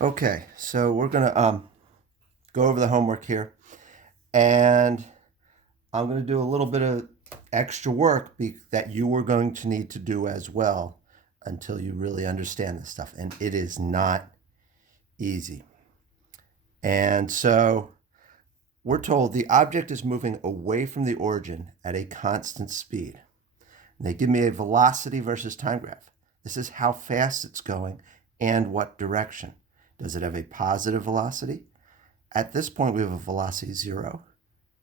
Okay, so we're gonna go over the homework here, and I'm gonna do a little bit of extra work that you were going to need to do as well until you really understand this stuff, and it is not easy. And so we're told the object is moving away from the origin at a constant speed. And they give me a velocity versus time graph. This is how fast it's going and what direction. Does it have a positive velocity? At this point, we have a velocity 0,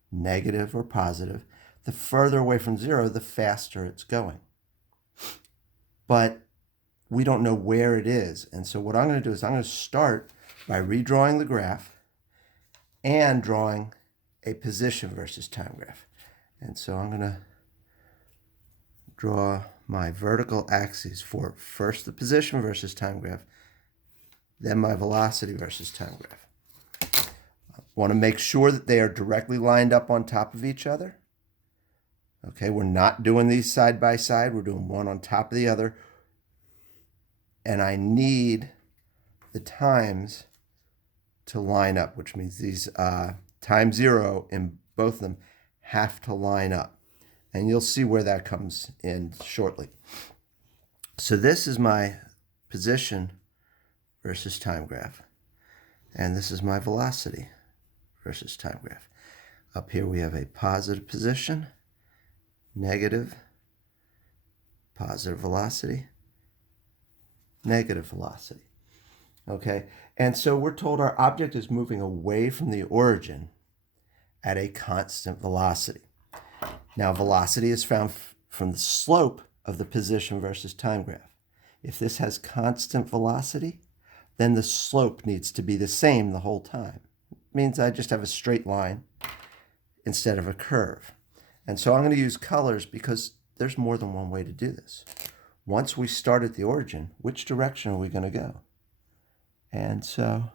negative or positive. The further away from 0, the faster it's going. But we don't know where it is. And so what I'm going to do is I'm going to start by redrawing the graph and drawing a position versus time graph. And so I'm going to draw my vertical axes for first the position versus time graph, then my velocity versus time graph. I want to make sure that they are directly lined up on top of each other. Okay, we're not doing these side by side. We're doing one on top of the other. And I need the times to line up, which means these time 0 in both of them have to line up. And you'll see where that comes in shortly. So this is my position versus time graph. And this is my velocity versus time graph. Up here we have a positive position, negative, positive velocity, negative velocity. Okay, and so we're told our object is moving away from the origin at a constant velocity. Now, velocity is found from the slope of the position versus time graph. If this has constant velocity, then the slope needs to be the same the whole time. It means I just have a straight line instead of a curve. And so I'm going to use colors because there's more than one way to do this. Once we start at the origin, which direction are we going to go? And so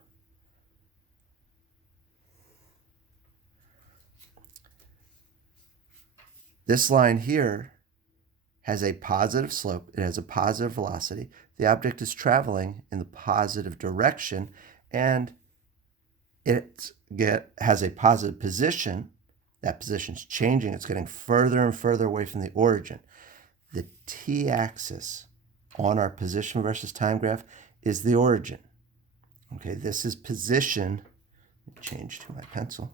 this line here has a positive slope. It has a positive velocity. The object is traveling in the positive direction, and it has a positive position. That position's changing. It's getting further and further away from the origin. The t-axis on our position versus time graph is the origin. Okay, this is position. Let me change to my pencil.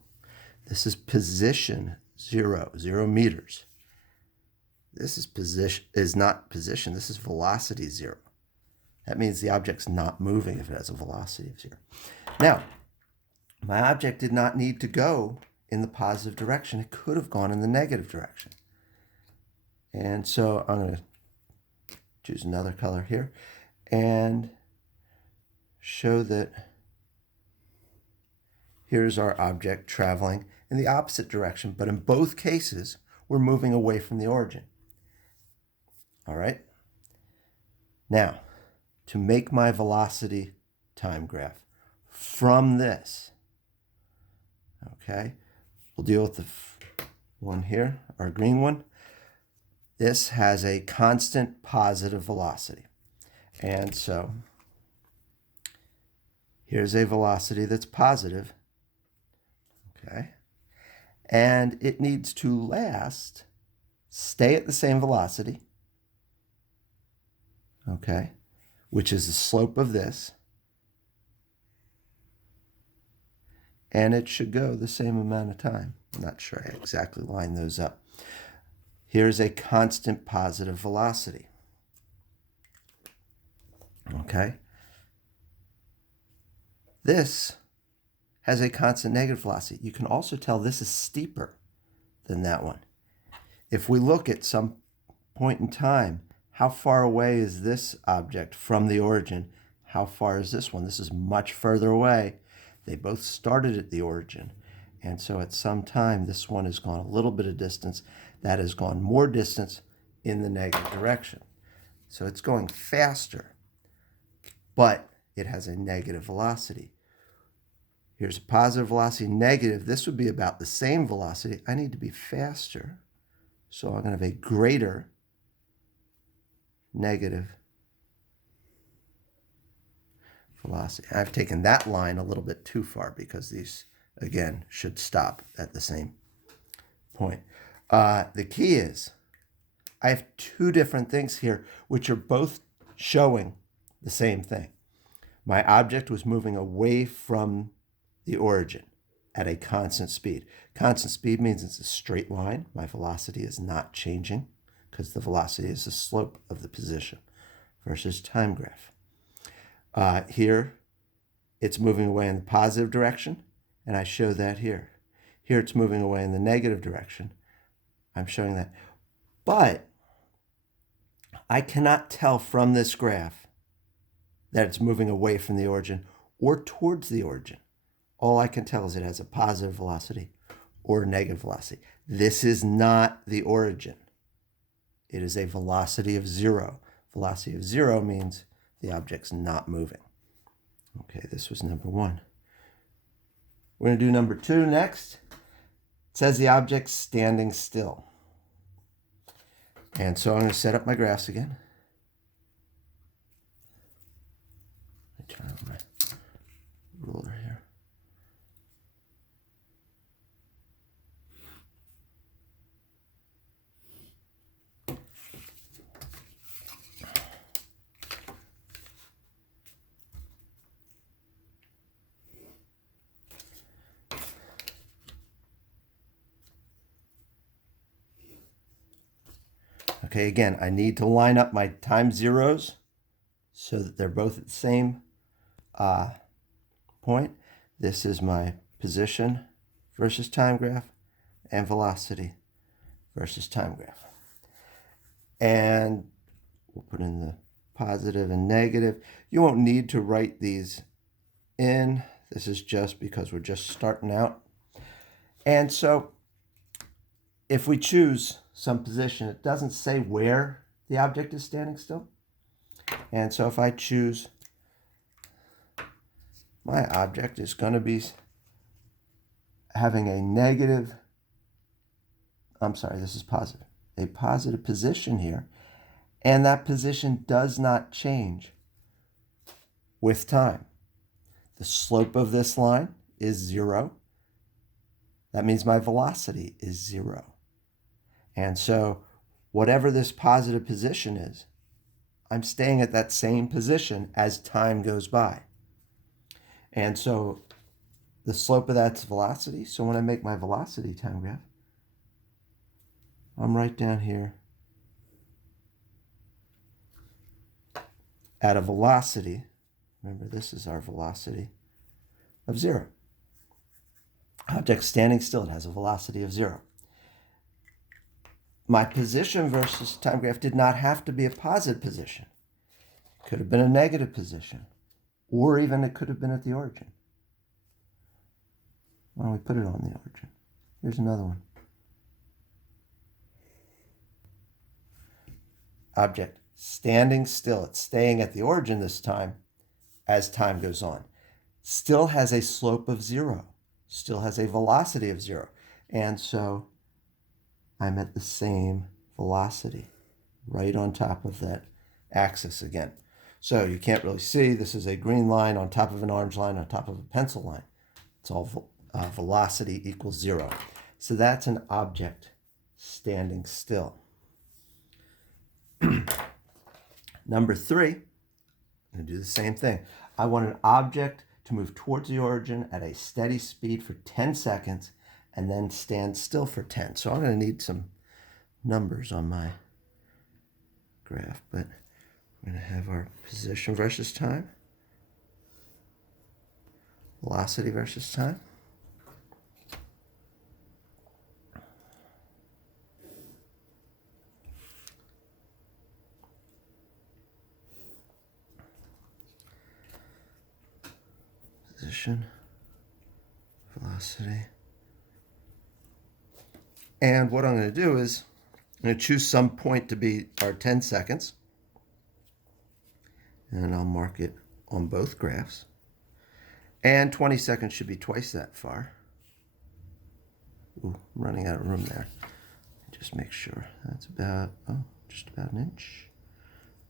This is position 0 meters. This is not position. This is velocity 0. That means the object's not moving if it has a velocity of 0. Now, my object did not need to go in the positive direction. It could have gone in the negative direction. And so I'm going to choose another color here and show that here's our object traveling in the opposite direction, but in both cases, we're moving away from the origin. All right. Now, to make my velocity time graph from this, okay, we'll deal with the one here, our green one. This has a constant positive velocity. And so here's a velocity that's positive, okay, and it needs to stay at the same velocity, okay, which is the slope of this, and it should go the same amount of time. I'm not sure I exactly line those up. Here's a constant positive velocity, okay. This has a constant negative velocity. You can also tell this is steeper than that one. If we look at some point in time, how far away is this object from the origin? How far is this one? This is much further away. They both started at the origin. And so at some time, this one has gone a little bit of distance. That has gone more distance in the negative direction. So it's going faster, but it has a negative velocity. Here's a positive velocity, negative. This would be about the same velocity. I need to be faster. So I'm going to have a greater negative velocity. I've taken that line a little bit too far because these, again, should stop at the same point. The key is I have two different things here which are both showing the same thing. My object was moving away from the origin at a constant speed. Constant speed means it's a straight line. My velocity is not changing because the velocity is the slope of the position versus time graph. Here, it's moving away in the positive direction, and I show that here. Here, it's moving away in the negative direction. I'm showing that. But I cannot tell from this graph that it's moving away from the origin or towards the origin. All I can tell is it has a positive velocity or a negative velocity. This is not the origin. It is a velocity of 0. Velocity of 0 means the object's not moving. Okay, this was number 1. We're going to do number 2 next. It says the object's standing still. And so I'm going to set up my graphs again. Let me turn on my ruler here. Okay, again, I need to line up my time zeros so that they're both at the same point. This is my position versus time graph and velocity versus time graph. And we'll put in the positive and negative. You won't need to write these in. This is just because we're just starting out. And so if we choose some position, it doesn't say where the object is standing still. And so if I choose, my object is going to be having a negative, I'm sorry, this is positive, a positive position here. And that position does not change with time. The slope of this line is 0. That means my velocity is 0. And so whatever this positive position is, I'm staying at that same position as time goes by. And so the slope of that's velocity. So when I make my velocity time graph, I'm right down here at a velocity. Remember, this is our velocity of 0. Object standing still, it has a velocity of 0. My position versus time graph did not have to be a positive position. It could have been a negative position, or even it could have been at the origin. Why don't we put it on the origin? Here's another one. Object standing still. It's staying at the origin this time as time goes on. Still has a slope of 0. Still has a velocity of 0. And so I'm at the same velocity right on top of that axis again. So you can't really see. This is a green line on top of an orange line on top of a pencil line. It's all velocity equals 0. So that's an object standing still. Number 3, I'm going to do the same thing. I want an object to move towards the origin at a steady speed for 10 seconds and then stand still for 10. So I'm going to need some numbers on my graph, but we're going to have our position versus time, velocity versus time, position, velocity. And what I'm going to do is I'm going to choose some point to be our 10 seconds. And I'll mark it on both graphs. And 20 seconds should be twice that far. Ooh, I'm running out of room there. Just make sure. That's about, just about an inch.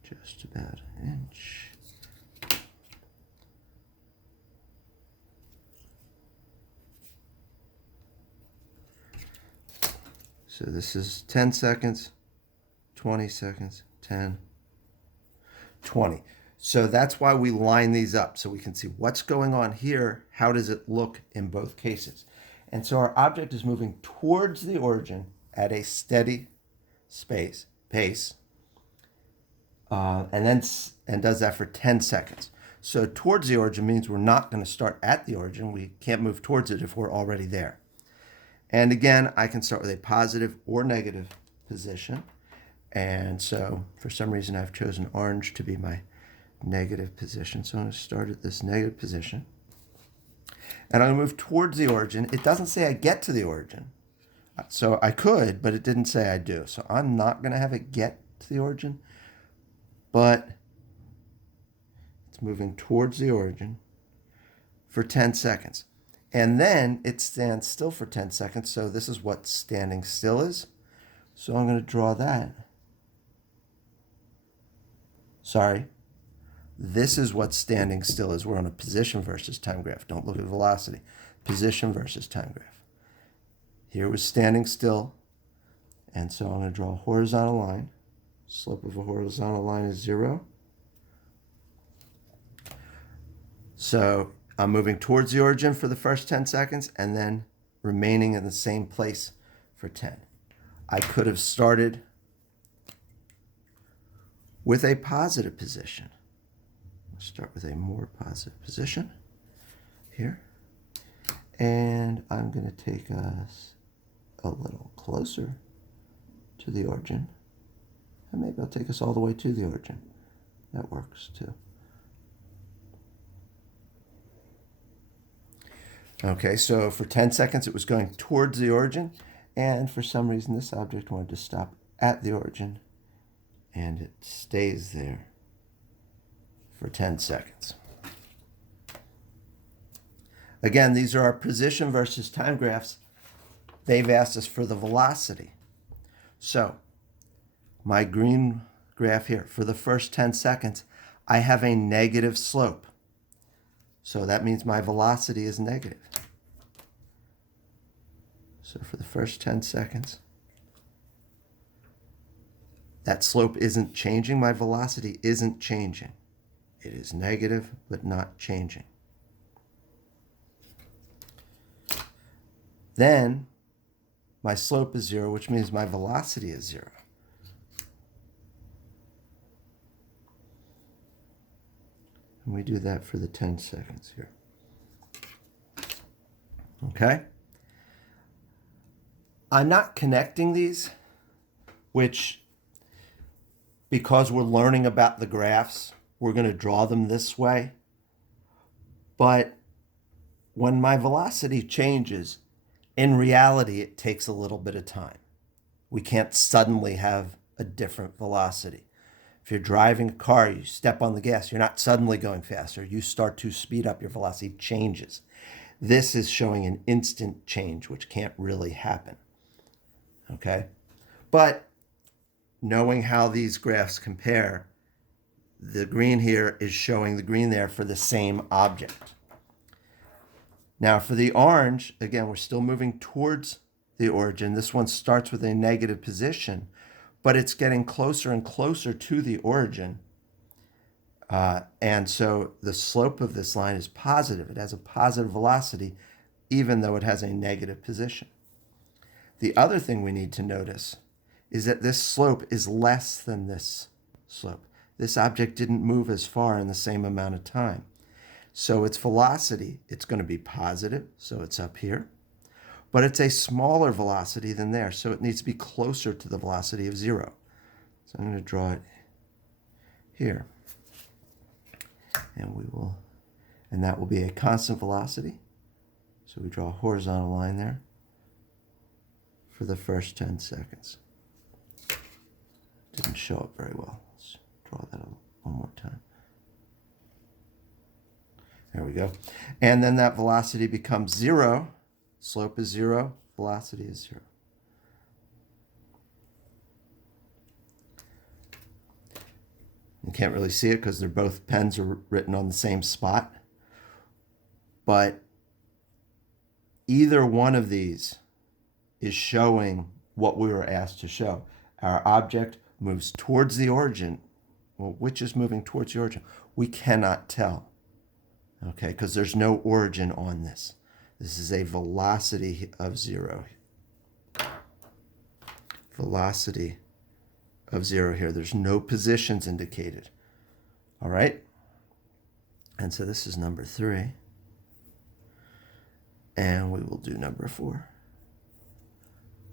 Just about an inch. So this is 10 seconds, 20 seconds, 10, 20. So that's why we line these up, so we can see what's going on here. How does it look in both cases? And so our object is moving towards the origin at a steady pace, and does that for 10 seconds. So towards the origin means we're not going to start at the origin. We can't move towards it if we're already there. And again, I can start with a positive or negative position. And so for some reason, I've chosen orange to be my negative position. So I'm going to start at this negative position. And I'm going to move towards the origin. It doesn't say I get to the origin. So I could, but it didn't say I do. So I'm not going to have it get to the origin. But it's moving towards the origin for 10 seconds. And then it stands still for 10 seconds. So this is what standing still is. So I'm going to draw that. Sorry. This is what standing still is. We're on a position versus time graph. Don't look at velocity. Position versus time graph. Here was standing still. And so I'm going to draw a horizontal line. Slope of a horizontal line is 0. So I'm moving towards the origin for the first 10 seconds and then remaining in the same place for 10. I could have started with a positive position. Let's start with a more positive position here. And I'm going to take us a little closer to the origin. And maybe I'll take us all the way to the origin. That works too. Okay, so for 10 seconds it was going towards the origin, and for some reason this object wanted to stop at the origin, and it stays there for 10 seconds. Again, these are our position versus time graphs. They've asked us for the velocity. So my green graph here, for the first 10 seconds, I have a negative slope. So that means my velocity is negative. So for the first 10 seconds, that slope isn't changing. My velocity isn't changing. It is negative, but not changing. Then my slope is 0, which means my velocity is 0. And we do that for the 10 seconds here. Okay? I'm not connecting these, which, because we're learning about the graphs, we're going to draw them this way. But when my velocity changes, in reality, it takes a little bit of time. We can't suddenly have a different velocity. If you're driving a car, you step on the gas, you're not suddenly going faster. You start to speed up, your velocity changes. This is showing an instant change, which can't really happen. Okay? But knowing how these graphs compare, the green here is showing the green there for the same object. Now for the orange, again, we're still moving towards the origin. This one starts with a negative position, but it's getting closer and closer to the origin. And so the slope of this line is positive. It has a positive velocity, even though it has a negative position. The other thing we need to notice is that this slope is less than this slope. This object didn't move as far in the same amount of time. So its velocity, it's going to be positive, so it's up here. But it's a smaller velocity than there, so it needs to be closer to the velocity of 0. So I'm going to draw it here. And that will be a constant velocity. So we draw a horizontal line there for the first 10 seconds. Didn't show up very well. Let's draw that one more time. There we go. And then that velocity becomes 0. Slope is 0. Velocity is 0. You can't really see it because they're both pens are written on the same spot. But either one of these is showing what we were asked to show. Our object moves towards the origin. Well, which is moving towards the origin? We cannot tell, okay, because there's no origin on this. This is a velocity of 0. Velocity of 0 here. There's no positions indicated. All right? And so this is number 3. And we will do number 4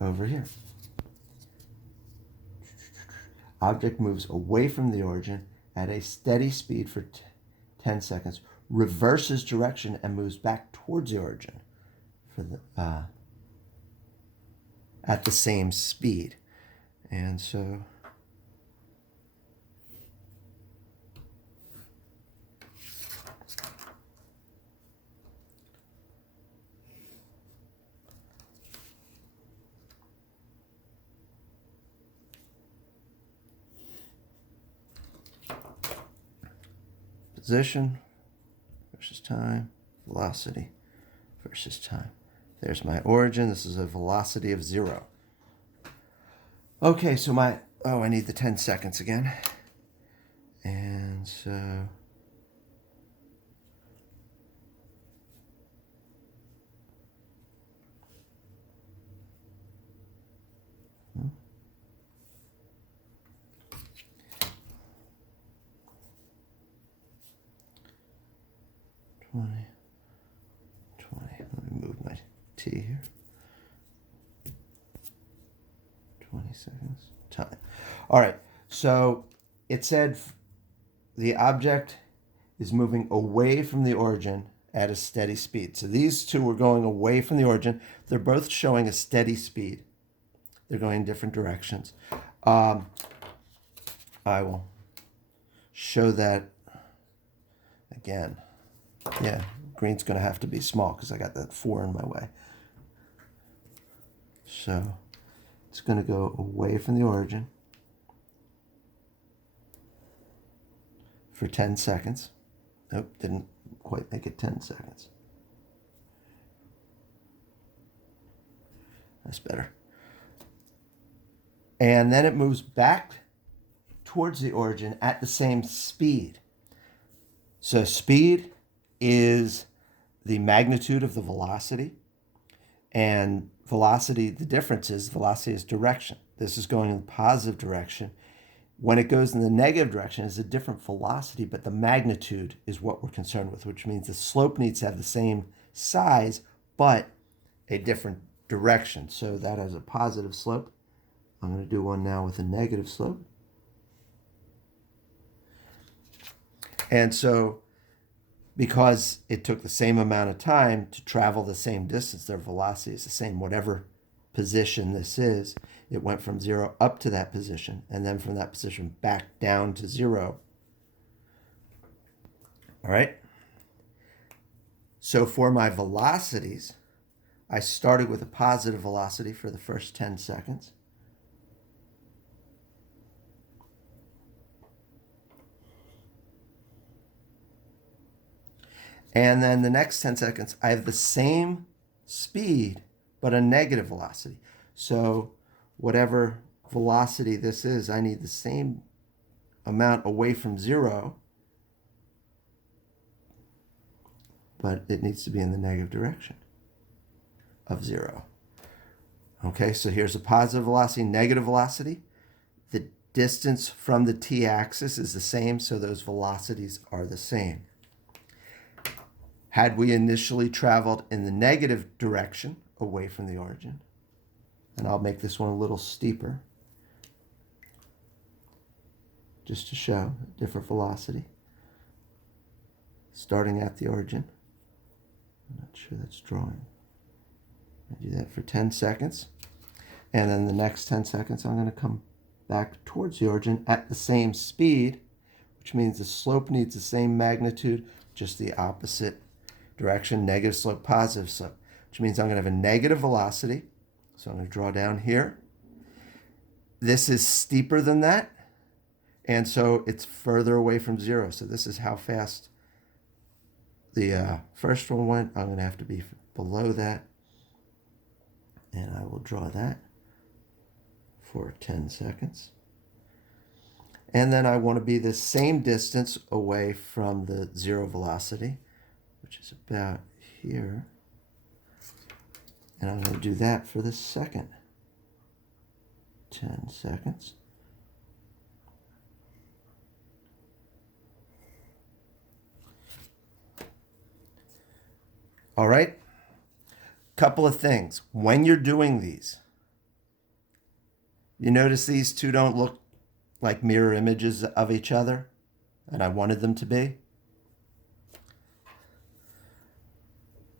over here. Object moves away from the origin at a steady speed for 10 seconds, reverses direction, and moves back towards the origin for the at the same speed. And so position versus time, velocity versus time. There's my origin. This is a velocity of 0. Okay, so I need the 10 seconds again. And so Let me move my T here. 20 seconds. Time. All right. So it said the object is moving away from the origin at a steady speed. So these two were going away from the origin. They're both showing a steady speed. They're going in different directions. I will show that again. Yeah, green's going to have to be small because I got that 4 in my way. So it's going to go away from the origin for 10 seconds. Nope, didn't quite make it 10 seconds. That's better. And then it moves back towards the origin at the same speed. So speed is the magnitude of the velocity, and velocity, the difference is velocity is direction. This is going in the positive direction. When it goes in the negative direction, it's a different velocity, but the magnitude is what we're concerned with, which means the slope needs to have the same size, but a different direction. So that has a positive slope. I'm going to do one now with a negative slope. And so because it took the same amount of time to travel the same distance, their velocity is the same, whatever position this is. It went from 0 up to that position, and then from that position back down to 0. All right? So for my velocities, I started with a positive velocity for the first 10 seconds. And then the next 10 seconds, I have the same speed, but a negative velocity. So whatever velocity this is, I need the same amount away from 0, but it needs to be in the negative direction of 0. Okay, so here's a positive velocity, negative velocity. The distance from the t-axis is the same, so those velocities are the same. Had we initially traveled in the negative direction away from the origin, and I'll make this one a little steeper just to show a different velocity, starting at the origin. I'm not sure that's drawing. I do that for 10 seconds, and then the next 10 seconds I'm going to come back towards the origin at the same speed, which means the slope needs the same magnitude, just the opposite direction, negative slope, positive slope, which means I'm going to have a negative velocity. So I'm going to draw down here. This is steeper than that, and so it's further away from 0. So this is how fast the first one went. I'm going to have to be below that, and I will draw that for 10 seconds. And then I want to be the same distance away from the zero velocity, which is about here. And I'm going to do that for the second 10 seconds. All right. Couple of things. When you're doing these, you notice these two don't look like mirror images of each other, and I wanted them to be.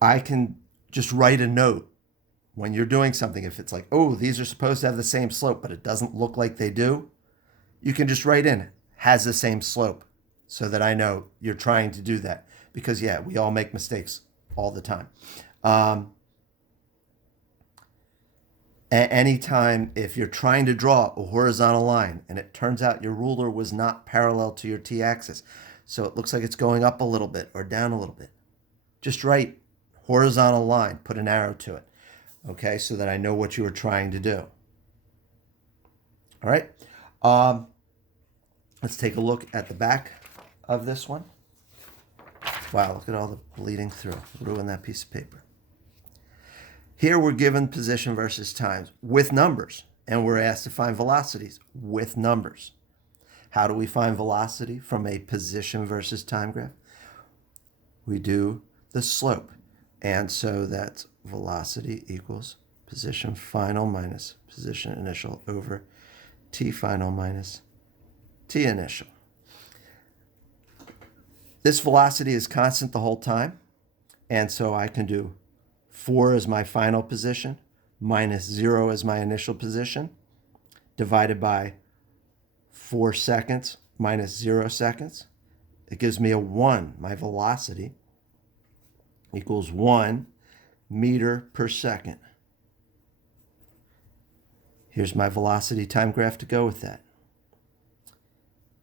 I can just write a note when you're doing something. If it's like, oh, these are supposed to have the same slope, but it doesn't look like they do, you can just write in, has the same slope, so that I know you're trying to do that. Because, yeah, we all make mistakes all the time. Anytime if you're trying to draw a horizontal line and it turns out your ruler was not parallel to your t-axis, so it looks like it's going up a little bit or down a little bit, just write horizontal line, put an arrow to it, okay, so that I know what you were trying to do. All right, let's take a look at the back of this one. Wow, look at all the bleeding through. Ruin that piece of paper. Here we're given position versus times with numbers, and we're asked to find velocities with numbers. How do we find velocity from a position versus time graph? We do the slope. And so that's velocity equals position final minus position initial over t final minus t initial. This velocity is constant the whole time, and so I can do 4 as my final position minus 0 as my initial position divided by 4 seconds minus 0 seconds. It gives me a 1. My velocity equals 1 meter per second. Here's my velocity time graph to go with that.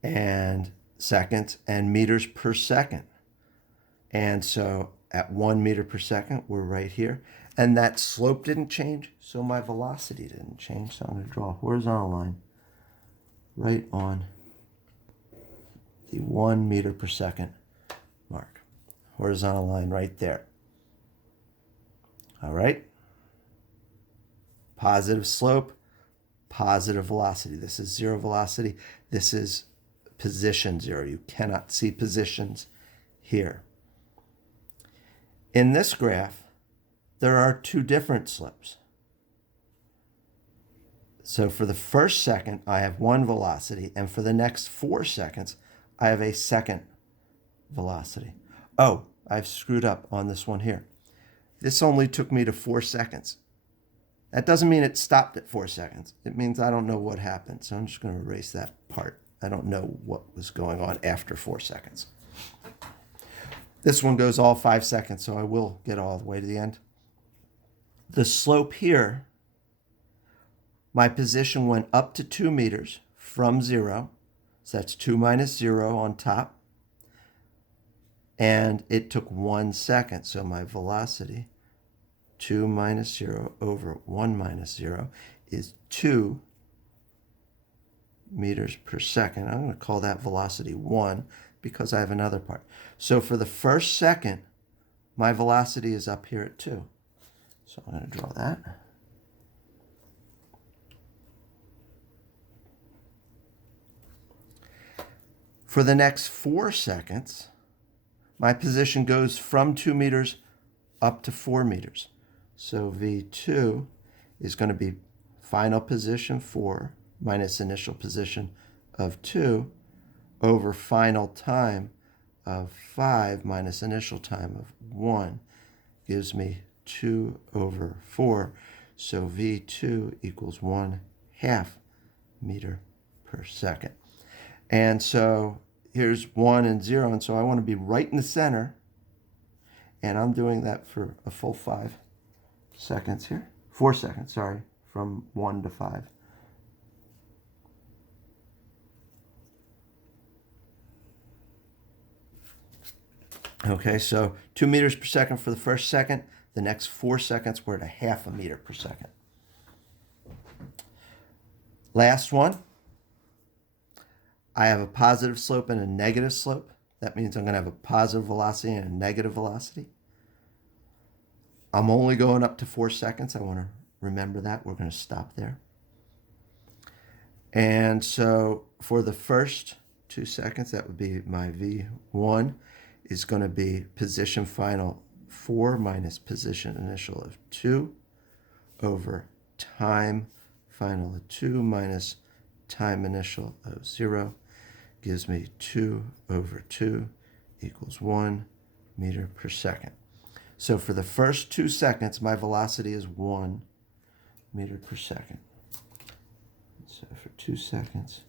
And seconds and meters per second. And so at 1 meter per second, we're right here. And that slope didn't change, so my velocity didn't change. So I'm going to draw a horizontal line right on the 1 meter per second mark. Horizontal line right there. All right. Positive slope, positive velocity. This is zero velocity. This is position 0. You cannot see positions here. In this graph, there are 2 different slopes. So for the first second, I have 1 velocity, and for the next 4 seconds, I have a second velocity. Oh, I've screwed up on this one here. This only took me to 4 seconds. That doesn't mean it stopped at 4 seconds. It means I don't know what happened. So I'm just going to erase that part. I don't know what was going on after 4 seconds. This one goes all 5 seconds, so I will get all the way to the end. The slope here, my position went up to 2 meters from 0. So that's 2 minus 0 on top. And it took 1 second. So my velocity, 2 minus 0 over 1 minus 0, is 2 meters per second. I'm going to call that velocity 1 because I have another part. So for the first second, my velocity is up here at 2. So I'm going to draw that. For the next 4 seconds, my position goes from 2 meters up to 4 meters. So V2 is going to be final position 4 minus initial position of 2 over final time of 5 minus initial time of 1 gives me 2 over 4. So V2 equals 1/2 meter per second. And so here's 1 and 0, and so I want to be right in the center, and I'm doing that for a full 5 seconds here. 4 seconds, sorry, from 1 to 5. Okay, so 2 meters per second for the first second. The next 4 seconds, we're at 1/2 meter per second. Last one. I have a positive slope and a negative slope. That means I'm going to have a positive velocity and a negative velocity. I'm only going up to 4 seconds. I want to remember that. We're going to stop there. And so for the first 2 seconds, that would be my V1 is going to be position final 4 minus position initial of 2 over time final of 2 minus time initial of 0 gives me 2 over 2 equals 1 meter per second. So for the first 2 seconds, my velocity is 1 meter per second. So for 2 seconds,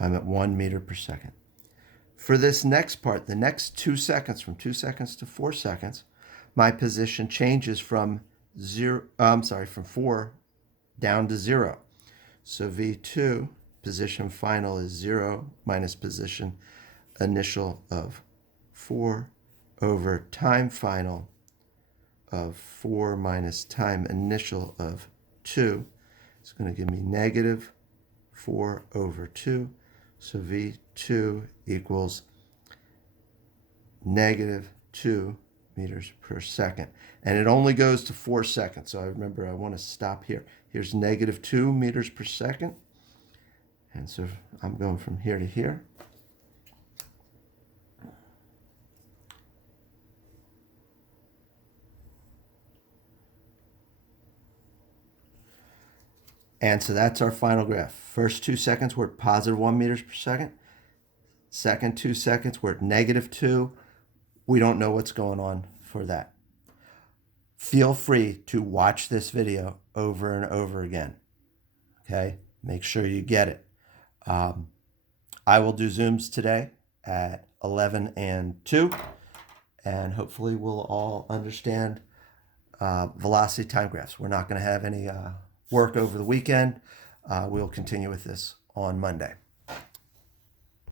I'm at 1 meter per second. For this next part, the next 2 seconds, from 2 seconds to 4 seconds, my position changes from 4 down to 0. So V2, position final is 0 minus position initial of 4 over time final of 4 minus time initial of 2. It's going to give me negative 4 over 2. So V2 equals negative 2 meters per second. And it only goes to 4 seconds. So I remember I want to stop here. Here's negative 2 meters per second. And so I'm going from here to here. And so that's our final graph. First 2 seconds, we're at positive 1 meters per second. Second 2 seconds, we're at negative 2. We don't know what's going on for that. Feel free to watch this video over and over again. Okay? Make sure you get it. I will do Zooms today at 11 and 2. And hopefully we'll all understand velocity time graphs. We're not going to have any work over the weekend. We'll continue with this on Monday.